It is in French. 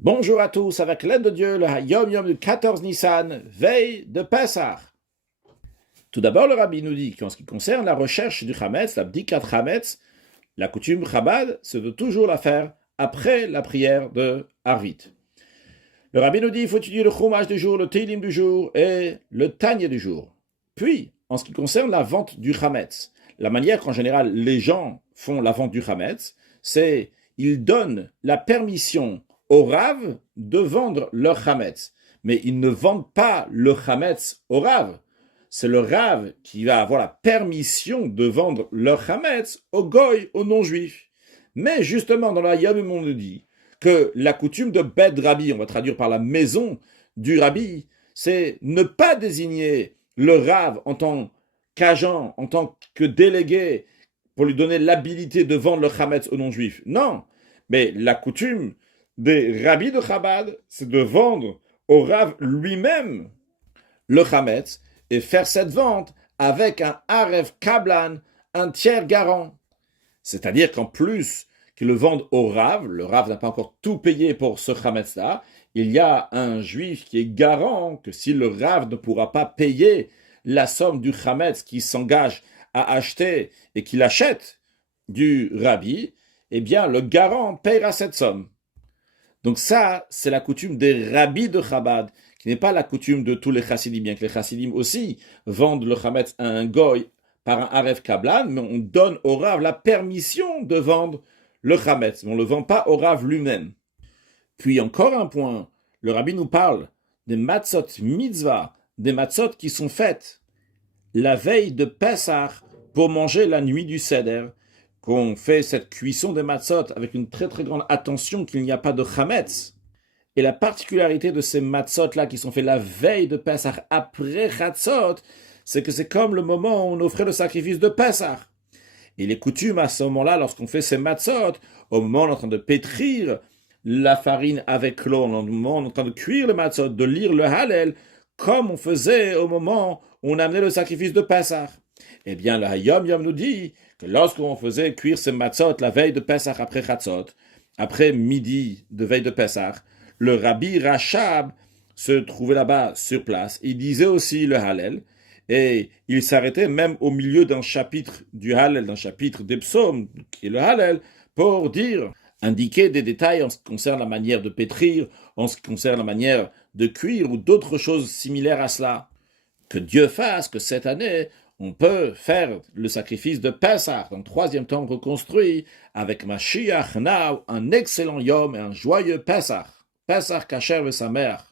Bonjour à tous, avec l'aide de Dieu, le Yom Yom du 14 Nissan, veille de Pessah. Tout d'abord, le Rabbi nous dit qu'en ce qui concerne la recherche du Chametz, la Bdikat Chametz, la coutume Chabad, c'est de toujours la faire après la prière de Arvit. Le Rabbi nous dit qu'il faut étudier le Chumash du jour, le Teilim du jour et le Tanya du jour. Puis, en ce qui concerne la vente du Chametz, la manière qu'en général les gens font la vente du Chametz, c'est ils donnent la permission au Rav de vendre leur Chametz. Mais ils ne vendent pas le Chametz au Rav. C'est le Rav qui va avoir la permission de vendre leur Chametz au Goy, au non-juif. Mais justement, dans la Yom, on nous dit que la coutume de Bed Rabbi, on va traduire par la maison du Rabbi, c'est ne pas désigner le Rav en tant qu'agent, en tant que délégué, pour lui donner l'habilité de vendre le Chametz aux non-juifs. Non, mais la coutume des rabbis de Chabad, c'est de vendre au Rav lui-même le Chametz et faire cette vente avec un Arev Kablan, un tiers garant. C'est-à-dire qu'en plus qu'ils le vendent au Rav, le Rav n'a pas encore tout payé pour ce Chametz-là, il y a un juif qui est garant que si le Rav ne pourra pas payer la somme du Chametz qui s'engage à acheter et qu'il achète du Rabbi, eh bien le garant paiera cette somme. Donc ça, c'est la coutume des rabbis de Chabad, qui n'est pas la coutume de tous les chassidim, bien que les chassidim aussi vendent le chametz à un goy par un aref kablan, mais on donne au Rav la permission de vendre le chametz, mais on ne le vend pas au Rav lui-même. Puis encore un point, le rabbi nous parle des matzot mitzvah, des matzot qui sont faites la veille de Pessah pour manger la nuit du Seder, qu'on fait cette cuisson des matzot avec une très très grande attention qu'il n'y a pas de chametz. Et la particularité de ces matzot-là qui sont faits la veille de Pessah après Chatzot, c'est que c'est comme le moment où on offrait le sacrifice de Pessah. Il est coutume à ce moment-là, lorsqu'on fait ces matzot, au moment où on est en train de pétrir la farine avec l'eau, au moment où on est en train de cuire le matzot, de lire le Hallel, comme on faisait au moment où on amenait le sacrifice de Pessah. Eh bien, le Hayom Yom nous dit que lorsqu'on faisait cuire ces matzot la veille de Pessah après Chatzot, après midi de veille de Pessah, le Rabbi Rachab se trouvait là-bas sur place. Il disait aussi le Hallel, et il s'arrêtait même au milieu d'un chapitre du Hallel, d'un chapitre des psaumes, qui est le Hallel, pour dire, indiquer des détails en ce qui concerne la manière de pétrir, en ce qui concerne la manière de cuire, ou d'autres choses similaires à cela. Que Dieu fasse que cette année, on peut faire le sacrifice de Pessah, dans le troisième temple reconstruit, avec Mashiach Now, un excellent Yom et un joyeux Pessah. Pessah Kasher et sa mère.